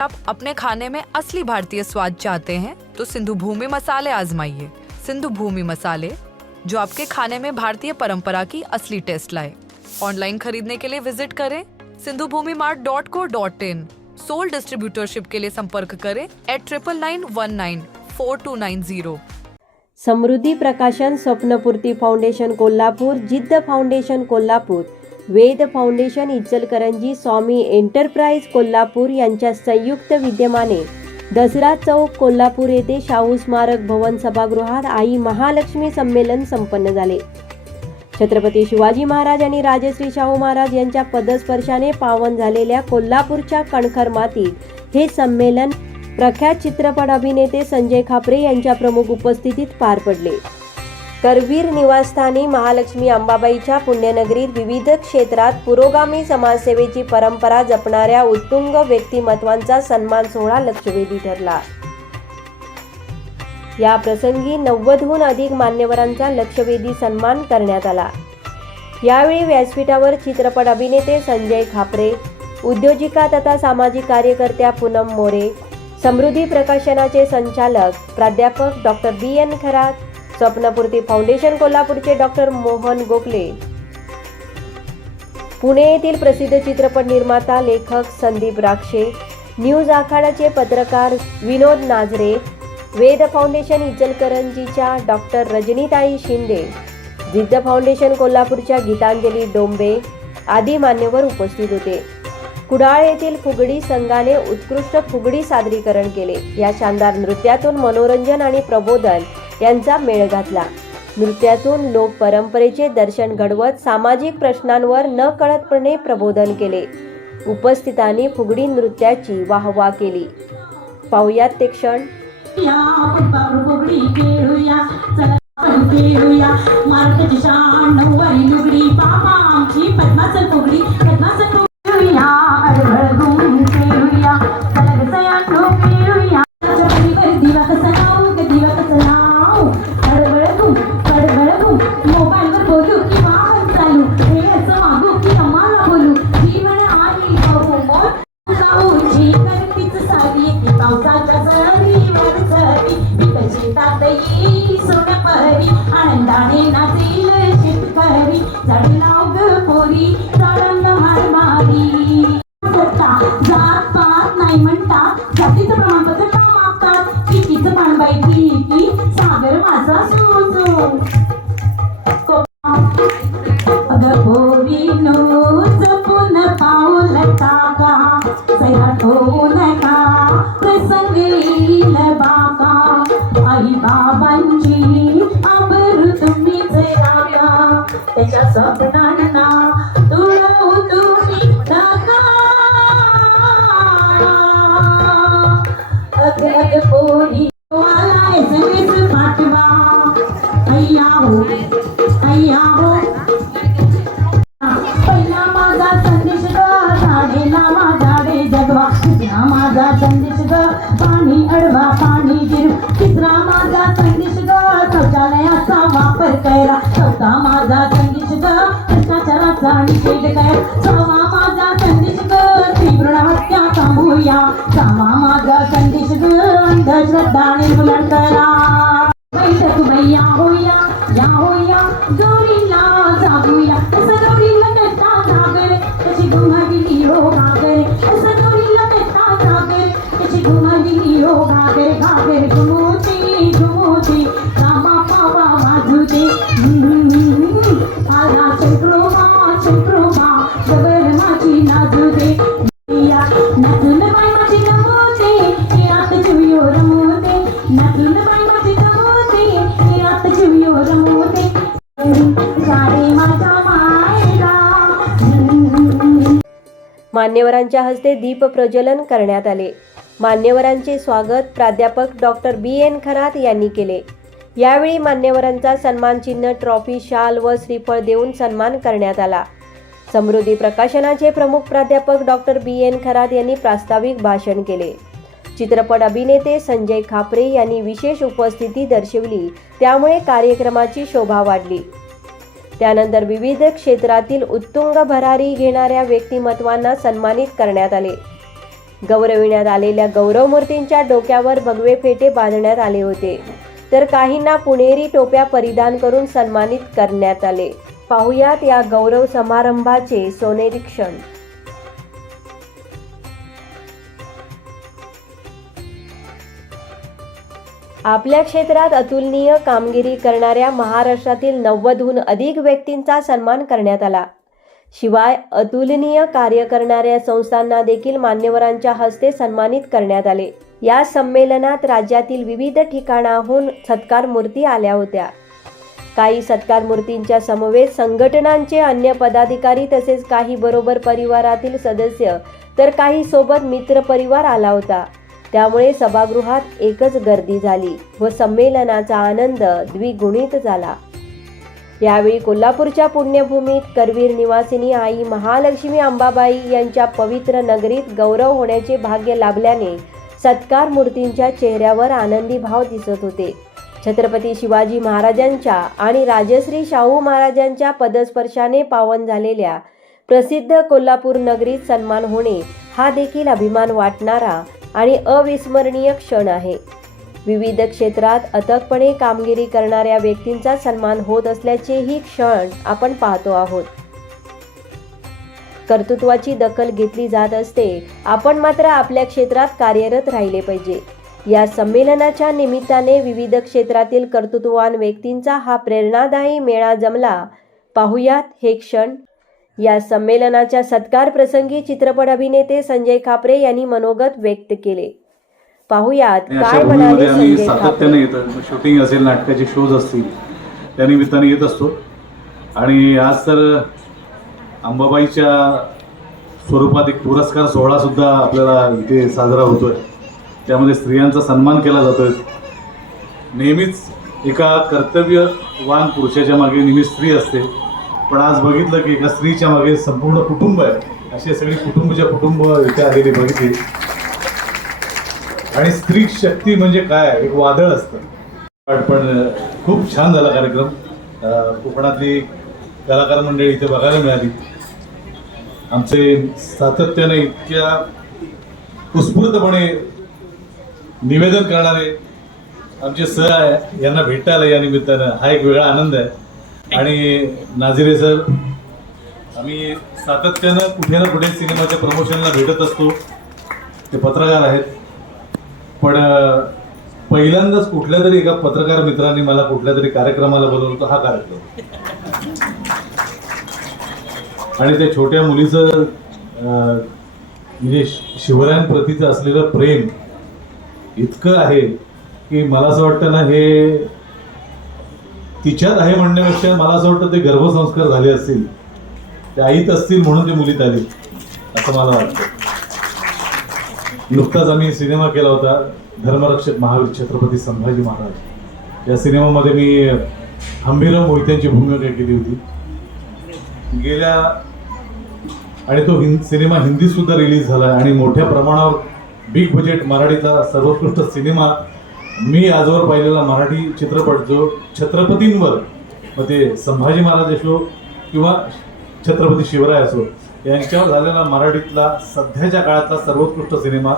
आप अपने खाने में असली भारतीय स्वाद चाहते हैं तो सिंधु भूमि मसाले आजमाइए। सिंधु भूमि मसाले, जो आपके खाने में भारतीय परंपरा की असली टेस्ट लाए। ऑनलाइन खरीदने के लिए विज़िट करें Sindhu Bhumi mart dot co dot in. Sole distributorship के लिए संपर्क करें eight triple nine one nine four two nine zero Samruddhi Prakashan Swapnapurti foundation Kolhapur, Jidd foundation Kolhapur. Ved foundation Ichalkaranji Swami enterprise Kolhapur यांच्या संयुक्त विद्यमाने दसरा चौक कोल्हापूर येथे शाहू स्मारक भवन सभागृहात आई महालक्ष्मी संमेलन संपन्न झाले. छत्रपती शिवाजी महाराज आणि राजश्री शाहू महाराज यांच्या पदस्पर्शाने पावन झालेल्या कोल्हापूरच्या कणखर मातीत हे संमेलन प्रख्यात चित्रपट अभिनेते संजय खापरे यांच्या प्रमुख उपस्थितीत पार पडले. करवीर निवासस्थानी महालक्ष्मी अंबाबाईच्या पुण्यनगरीत विविध क्षेत्रात पुरोगामी समाजसेवेची परंपरा जपणाऱ्या उत्तुंग व्यक्तिमत्वांचा सन्मान सोहळा लक्षवेधी ठरला. या प्रसंगी नव्वदहून अधिक मान्यवरांचा लक्षवेधी सन्मान करण्यात आला. यावेळी व्यासपीठावर चित्रपट अभिनेते संजय खापरे उद्योजिका तथा सामाजिक कार्यकर्त्या पूनम मोरे समृद्धी प्रकाशनाचे संचालक प्राध्यापक doctor B N Kharat Swapnapurti foundation कोल्हापूरचे डॉक्टर मोहन गोखले. पुणे येथील प्रसिद्ध चित्रपट निर्माता लेखक संदीप राक्षे न्यूज आखाडाचे पत्रकार विनोद नाझरे वेद फाउंडेशन इचलकरंजीच्या डॉक्टर रजनीताई शिंदे जिद्द फाउंडेशन कोल्हापूरच्या गीतांजली डोंबे आदी मान्यवर उपस्थित होते. कुडाळ येथील फुगडी संघाने उत्कृष्ट फुगडी सादरीकरण केले. या शानदार नृत्यातून मनोरंजन आणि प्रबोधन यांचा मेळ घातला. नृत्यातून लोक परंपरेचे दर्शन घडवत सामाजिक प्रश्नांवर न कळतपणे प्रबोधन केले. उपस्थितांनी फुगडी नृत्याची वाहवा केली. पाहुयात ते क्षण. मार्गची शान नऊवारी लुगडी बाबा आमची पद्मासन फुगडी पद्मासन बाबांची आबरू तुम्हीच राखा त्याच्या स्वप्नांना वापर चौथा माझा संदेश ग भ्रष्टाचाराचा निषेध कर सहावा माझा संदेश ग तीव्र हत्या थांबूया. सहावा माझा संदेश ग अंधश्रद्धा निर्मूलन करा. बैठक भैया होया या होया जोडीला जाऊया असं जोडीला जागर कशी घुमविली हो घागर असं जोडीला जागर कशी घुमविली हो घागर घागर मान्यवरांच्या हस्ते दीप प्रज्वलन करण्यात आले. मान्यवरांचे स्वागत प्राध्यापक डॉक्टर बी. एन. खरात यांनी केले. यावेळी मान्यवरांचा सन्मानचिन्ह ट्रॉफी शाल व श्रीफळ देऊन सन्मान करण्यात आला. समृद्धी प्रकाशनाचे प्रमुख प्राध्यापक डॉक्टर बी. एन. खरात यांनी प्रास्ताविक भाषण केले. चित्रपट अभिनेते संजय खापरे यांनी विशेष उपस्थिती दर्शवली. त्यामुळे कार्यक्रमाची शोभा वाढली. त्यानंतर विविध क्षेत्रातील उत्तुंग भरारी घेणाऱ्या व्यक्तिमत्वांना सन्मानित करण्यात आले. गौरविण्यात आलेल्या गौरव मूर्तींच्या डोक्यावर भगवे फेटे बांधण्यात आले होते. तर काहींना पुणेरी टोप्या परिधान करून सन्मानित करण्यात आले. पाहुयात या गौरव समारंभाचे सोनेरी क्षण आपल्या क्षेत्रात अतुलनीय कामगिरी करणाऱ्या महाराष्ट्रातील नव्वदहून अधिक व्यक्तींचा सन्मान करण्यात आला. शिवाय अतुलनीय कार्य करणाऱ्या संस्थांना देखील मान्यवरांच्या हस्ते सन्मानित करण्यात आले. या संमेलनात राज्यातील विविध ठिकाणाहून सत्कार मूर्ती आल्या होत्या. काही सत्कार मूर्तींच्या समवेत संघटनांचे अन्य पदाधिकारी तसेच काही बरोबर परिवारातील सदस्य तर काही सोबत मित्र परिवार आला होता. त्यामुळे सभागृहात एकच गर्दी झाली व संमेलनाचा आनंद द्विगुणित झाला. यावेळी कोल्हापूरच्या पुण्यभूमीत करवीर निवासिनी आई महालक्ष्मी अंबाबाई यांच्या पवित्र नगरीत गौरव होण्याचे भाग्य लाभल्याने सत्कार मूर्तींच्या चेहऱ्यावर आनंदी भाव दिसत होते. छत्रपती शिवाजी महाराजांच्या आणि राजश्री शाहू महाराजांच्या पदस्पर्शाने पावन झालेल्या प्रसिद्ध कोल्हापूर नगरीत सन्मान होणे हा देखील अभिमान वाटणारा आणि अविस्मरणीय क्षण आहे. विविध क्षेत्रात अथकपणे कामगिरी करणाऱ्या व्यक्तींचा सन्मान होत असल्याचेही क्षण आपण पाहतो आहोत. कर्तृत्वाची दखल घेतली जात असते. आपण मात्र आपल्या क्षेत्रात कार्यरत राहिले पाहिजे. या संमेलनाच्या निमित्ताने विविध क्षेत्रातील कर्तृत्ववान व्यक्तींचा हा प्रेरणादायी मेळा जमला. पाहुयात हे क्षण या संमेलनाच्या सत्कार प्रसंगी चित्रपट अभिनेते संजय खापरे यांनी मनोगत व्यक्त केले. पाहुयात काय म्हणाले संजय सातत्याने खापरे? येतो. शूटिंग असेल नाटकाचे शोज असतील त्या निमित्ताने येत असतो. आणि आज तर अंबाबाईच्या स्वरूपात एक पुरस्कार सोहळा सुद्धा आपल्याला इथे साजरा होतोय. त्यामध्ये स्त्रियांचा सन्मान केला जातोय. नेहमीच एका कर्तव्यवान पुरुषाच्या मागे नेहमी स्त्री असते. पण आज बघितलं की एका स्त्रीच्या मागे संपूर्ण कुटुंब आहे. अशी सगळी कुटुंबच्या कुटुंब इथे आलेली बघितली. आणि स्त्री शक्ती म्हणजे काय? एक वादळ असतं. पण खूप छान झाला कार्यक्रम. कोकणातली कलाकार मंडळी इथे बघायला मिळाली. आमचे सातत्याने इतक्या उत्स्फूर्तपणे निवेदन करणारे आमचे सर आहे यांना भेटायला या निमित्तानं हा एक वेगळा आनंद आहे. आणि नाझिरे सर आम्ही सातत्यानं कुठे ना कुठे सिनेमाच्या प्रमोशनला भेटत असतो. ते पत्रकार आहेत. पण पहिल्यांदाच कुठल्या तरी एका पत्रकार मित्रांनी मला कुठल्या तरी कार्यक्रमाला बोलवलं. होतं हा कार्यक्रम. आणि त्या छोट्या मुलीचं म्हणजे शि- शिवरायांप्रतीचं असलेलं प्रेम इतकं आहे की मला असं वाटतं ना हे तिच्यात आहे म्हणण्यापेक्षा मला असं वाटतं ते गर्भसंस्कार झाले असतील. ते आईत असतील म्हणून ते मुलीत आली. असं मला वाटतं. नुकताच आम्ही सिनेमा केला होता धर्मरक्षक महावीर छत्रपती संभाजी महाराज. या सिनेमामध्ये मी हंबीरराव मोहित्यांची भूमिका केली होती. गेल्या आणि तो हिंद सिनेमा हिंदीसुद्धा रिलीज झाला आणि मोठ्या प्रमाणावर बिग बजेट मराठीचा सर्वोत्कृष्ट सिनेमा मी आजवर पाहिलेला मराठी चित्रपट जो छत्रपतींवर मग ते संभाजी महाराज असो किंवा छत्रपती शिवराय असो यांच्यावर झालेला मराठीतला सध्याच्या काळातला सर्वोत्कृष्ट सिनेमा.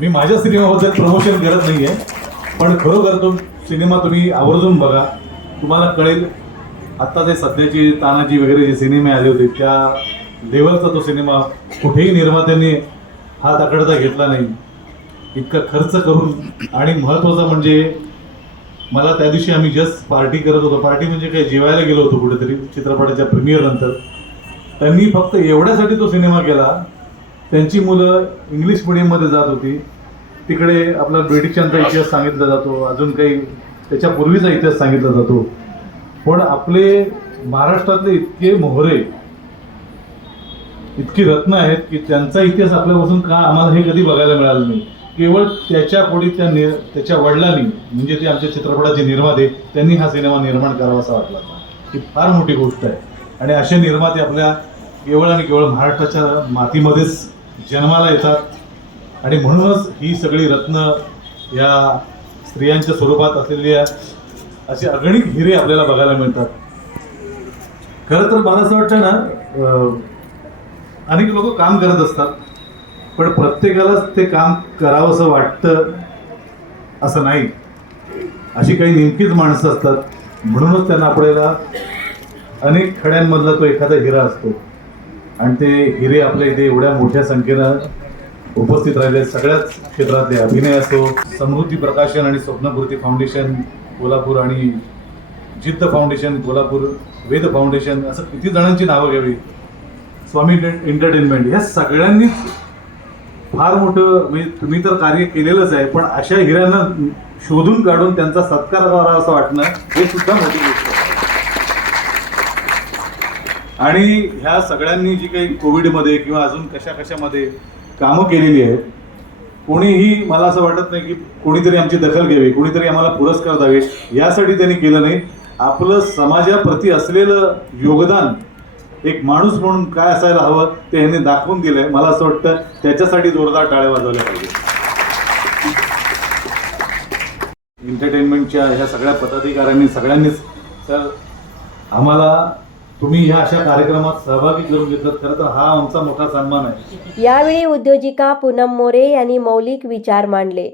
मी माझ्या सिनेमाबद्दल प्रमोशन करत नाही आहे पण खरोखर तो सिनेमा तुम्ही आवर्जून बघा. तुम्हाला कळेल आत्ता जे सध्याची तानाजी वगैरे जे सिनेमे आले होते त्या लेवलचा तो सिनेमा कुठेही निर्मात्यांनी हात आकडता घेतला नाही. इतका खर्च करून आणि महत्त्वाचं म्हणजे मला त्या दिवशी आम्ही जस्ट पार्टी करत होतो. पार्टी म्हणजे काय जेवायला गेलो होतो कुठेतरी चित्रपटाच्या प्रीमियर नंतर. त्यांनी फक्त एवढ्यासाठी तो सिनेमा केला. त्यांची मुलं इंग्लिश मिडियममध्ये जात होती. तिकडे आपला ब्रिटिशांचा इतिहास सांगितला जातो. अजून काही त्याच्या पूर्वीचा इतिहास सांगितला जातो. पण आपले महाराष्ट्रातले इतके मोहरे इतकी रत्न आहेत की त्यांचा इतिहास आपल्यापासून का आम्हाला हे कधी बघायला मिळालं नाही. केवळ त्याच्या कोणी त्या नि त्याच्या वडिलांनी म्हणजे ते आमच्या चित्रपटाचे निर्माते त्यांनी हा सिनेमा निर्माण करावा असा वाटला ही फार मोठी गोष्ट आहे. आणि असे निर्माते आपल्या केवळ आणि केवळ महाराष्ट्राच्या मातीमध्येच जन्माला येतात. आणि म्हणूनच ही सगळी रत्न या स्त्रियांच्या स्वरूपात असलेल्या असे अगणित हिरे आपल्याला बघायला मिळतात. खरं तर मला असं वाटतं ना अनेक लोक काम करत असतात. पण प्रत्येकालाच ते काम करावंसं वाटतं असं नाही. अशी काही नेमकीच माणसं असतात. म्हणूनच त्यांना आपल्याला अनेक खड्यांमधला तो एखादा हिरा असतो. आणि ते हिरे आपल्या इथे एवढ्या मोठ्या संख्येनं उपस्थित राहिले. सगळ्याच क्षेत्रातले अभिनय असो समृद्धी प्रकाशन आणि स्वप्नपूर्ती फाउंडेशन कोल्हापूर आणि जिद्द फाउंडेशन कोल्हापूर वेद फाउंडेशन असं किती जणांची नावं घ्यावी. स्वामी एंटरटेनमेंट या सगळ्यांनीच फार मोठं म्हणजे तुम्ही तर कार्य केलेलंच आहे पण अशा हिऱ्यांना शोधून काढून त्यांचा सत्कार करावा असं वाटणं हे सुद्धा मोठी गोष्ट आणि ह्या सगळ्यांनी जी काही कोविडमध्ये किंवा अजून कशा कशामध्ये कामं केलेली आहेत कोणीही मला असं वाटत नाही की कोणीतरी आमची दखल घ्यावी कोणीतरी आम्हाला पुरस्कार द्यावे यासाठी त्यांनी केलं नाही. आपलं समाजाप्रती असलेलं योगदान एक माणूस म्हणून काय असायला हवं ते ह्यांनी दाखवून दिलंय. मला असं वाटतं त्याच्यासाठी जोरदार टाळ्या वाजवल्या पाहिजे एंटरटेनमेंटच्या ह्या सगळ्या पदाधिकाऱ्यांनी सगळ्यांनीच तर आम्हाला तुम्ही ह्या अशा कार्यक्रमात सहभागी करून घेतलं खरं तर हा आमचा मोठा सन्मान आहे. यावेळी उद्योजिका पूनम मोरे यांनी मौलिक विचार मांडले.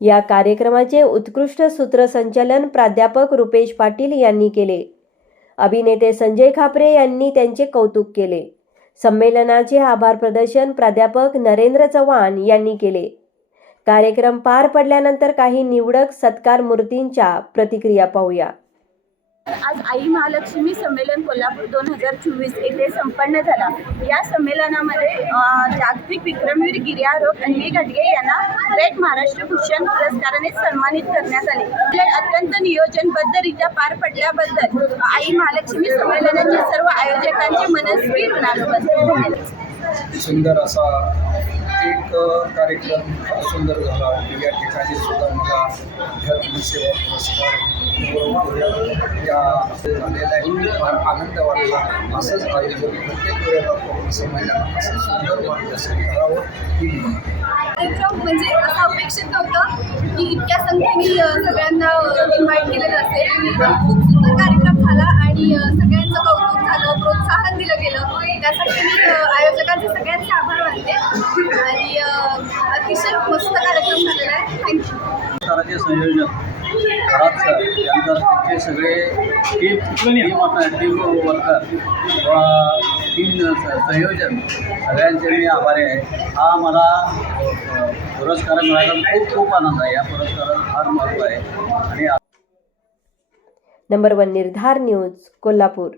या कार्यक्रमाचे उत्कृष्ट सूत्रसंचालन प्राध्यापक रुपेश पाटील यांनी केले. अभिनेते संजय खापरे यांनी त्यांचे कौतुक केले. संमेलनाचे आभार प्रदर्शन प्राध्यापक नरेंद्र चव्हाण यांनी केले. कार्यक्रम पार पडल्यानंतर काही निवडक सत्कार मूर्तींच्या प्रतिक्रिया पाहूया. आज आई महालक्ष्मी संमेलन कोल्हापूर दोन हजार चोवीस येथे संपन्न झाला. या संमेलनामध्ये जागतिक विक्रमवीर गिर्यारोग अन्वी घटगे यांना ग्रेट महाराष्ट्र भूषण पुरस्काराने सन्मानित करण्यात आले. आपले अत्यंत नियोजनबद्धरित्या पार पडल्याबद्दल आई महालक्ष्मी संमेलनाचे सर्व आयोजकांचे मनस्वी ऋणानुबद्ध सुंदर असा एक कार्यक्रम सुंदर झाला. या ठिकाणी सुद्धा मला सेवा पुरस्कार या झालेला आहे. फार आनंद वाटला असंच आयोजन प्रत्येक वेळेला करून संमेलन असं सुंदर मार्गदर्शन करावं ही विनंती. कार्यक्रम म्हणजे असं अपेक्षित नव्हतं की इतक्या संख्येने सगळ्यांना इन्व्हाइट केलेलं असेल. पण खूप सुंदर कार्यक्रम झाला आणि सगळ्यांचं कौतुक झालं प्रोत्साहन दिलं गेलं. त्यासाठी मी आयोजकांचे सगळ्यांचे आभार मानते. आणि अतिशय मस्त कार्यक्रम झालेला आहे. थँक्यू संयोजक हे सगळे. टीम टीम आपल्या टीम वर्कर व टीम संयोजन सगळ्यांचे मी आभारी आहे. हा मला पुरस्कार मिळायला खूप खूप आनंद आहे. या पुरस्कारात फार महत्त्व आहे. आणि नंबर वन निर्धार न्यूज कोल्हापूर.